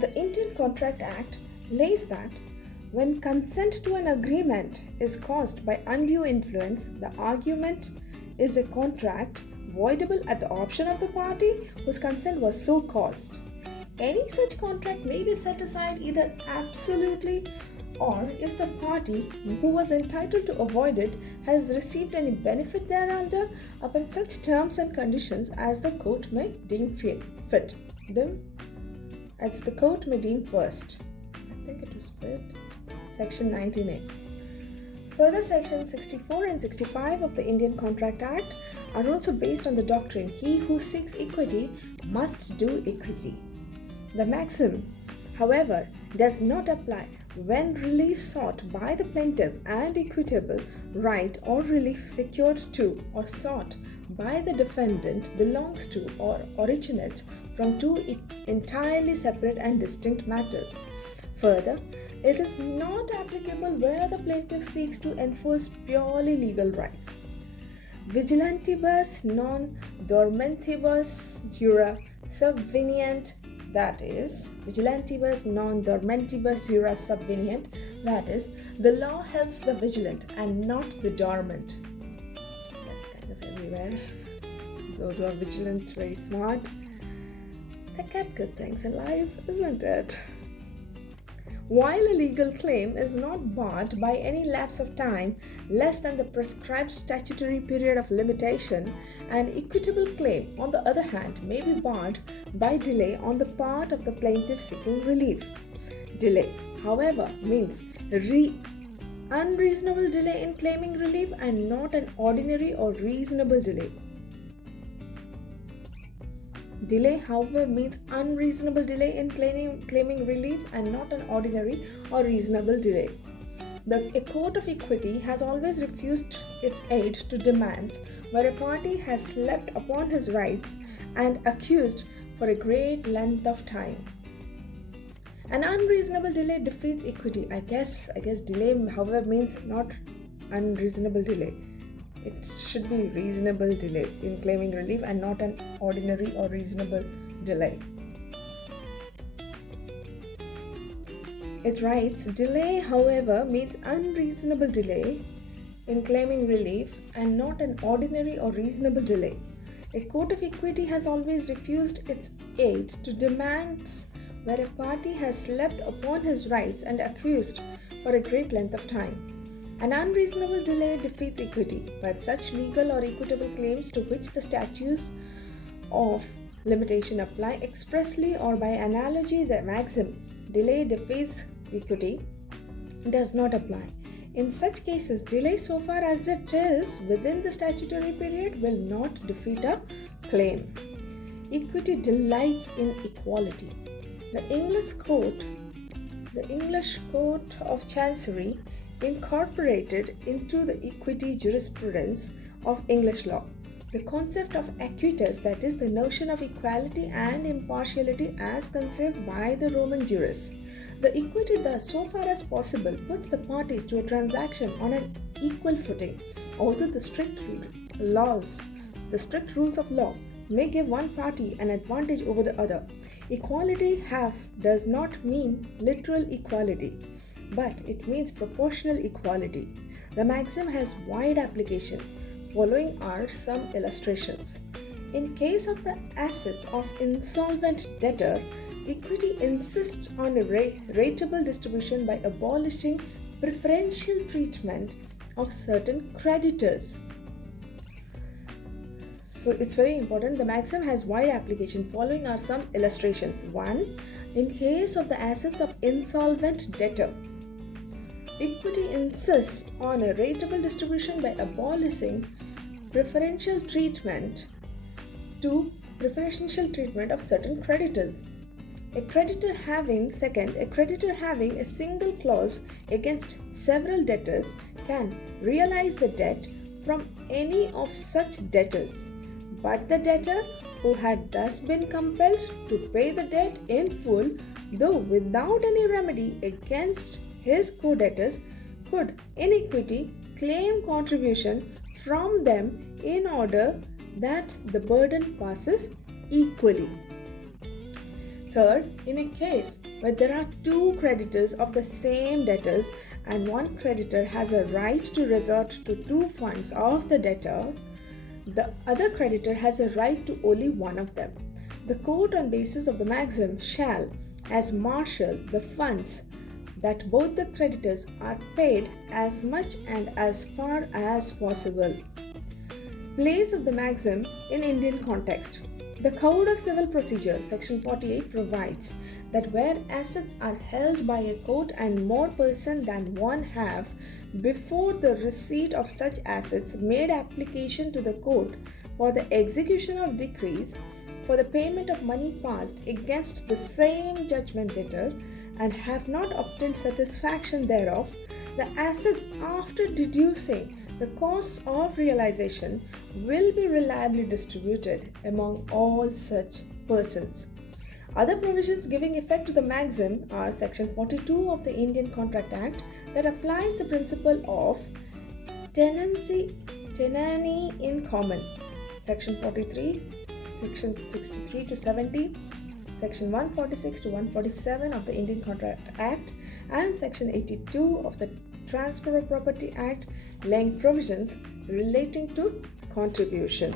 The Indian Contract Act lays that when consent to an agreement is caused by undue influence, the argument is a contract voidable at the option of the party whose consent was so caused. Any such contract may be set aside either absolutely or if the party who was entitled to avoid it has received any benefit thereunder upon such terms and conditions as the court may deem fit. As the court may deem first. I think it is fit. Section 19A. Further, Section 64 and 65 of the Indian Contract Act are also based on the doctrine he who seeks equity must do equity. The maxim, however, does not apply when relief sought by the plaintiff and equitable right or relief secured to or sought by the defendant belongs to or originates from two entirely separate and distinct matters. Further, it is not applicable where the plaintiff seeks to enforce purely legal rights. Vigilantibus non dormentibus jura subvenient, that is, vigilantibus non dormentibus jura subvenient, that is, the law helps the vigilant and not the dormant. That's kind of everywhere. Those who are vigilant, very smart. They get good things in life, isn't it? While a legal claim is not barred by any lapse of time less than the prescribed statutory period of limitation, an equitable claim, on the other hand, may be barred by delay on the part of the plaintiff seeking relief. Delay, however, means unreasonable delay in claiming relief and not an ordinary or reasonable delay. Delay, however, means unreasonable delay in claiming relief and not an ordinary or reasonable delay. A court of equity has always refused its aid to demands where a party has slept upon his rights and accused for a great length of time. An unreasonable delay defeats equity. I guess delay, however, means not unreasonable delay. It should be reasonable delay in claiming relief and not an ordinary or reasonable delay. It writes, delay, however, means unreasonable delay in claiming relief and not an ordinary or reasonable delay. A court of equity has always refused its aid to demands where a party has slept upon his rights and accused for a great length of time. An unreasonable delay defeats equity, but such legal or equitable claims to which the statutes of limitation apply expressly or by analogy, the maxim delay defeats equity does not apply. In such cases, delay so far as it is within the statutory period will not defeat a claim. Equity delights in equality. The English Court of Chancery incorporated into the equity jurisprudence of English law the concept of equitas, that is, the notion of equality and impartiality as conceived by the Roman jurists. The equity thus, so far as possible, puts the parties to a transaction on an equal footing, although the strict rules of law may give one party an advantage over the other. Equality does not mean literal equality, but it means proportional equality. The maxim has wide application. Following are some illustrations. In case of the assets of insolvent debtor, equity insists on a rateable distribution by abolishing preferential treatment of certain creditors. So it's very important. The maxim has wide application. Following are some illustrations. 1. In case of the assets of insolvent debtor, equity insists on a rateable distribution by abolishing preferential treatment of certain creditors. A creditor having a single clause against several debtors can realize the debt from any of such debtors, but the debtor who had thus been compelled to pay the debt in full, though without any remedy against his co-debtors, could in equity claim contribution from them in order that the burden passes equally. Third, in a case where there are two creditors of the same debtors and one creditor has a right to resort to two funds of the debtor, the other creditor has a right to only one of them. The court, on basis of the maxim, shall, as marshal the funds, that both the creditors are paid as much and as far as possible. Place of the maxim in Indian context. The Code of Civil Procedure, Section 48, provides that where assets are held by a court and more persons than one have, before the receipt of such assets, made application to the court for the execution of decrees for the payment of money passed against the same judgment debtor and have not obtained satisfaction thereof, the assets, after deducing the costs of realization, will be reliably distributed among all such persons. Other provisions giving effect to the maxim are Section 42 of the Indian Contract Act, that applies the principle of tenancy in common. Section 43, Section 63 to 70, Section 146 to 147 of the Indian Contract Act, and Section 82 of the Transfer of Property Act, laying provisions relating to contribution.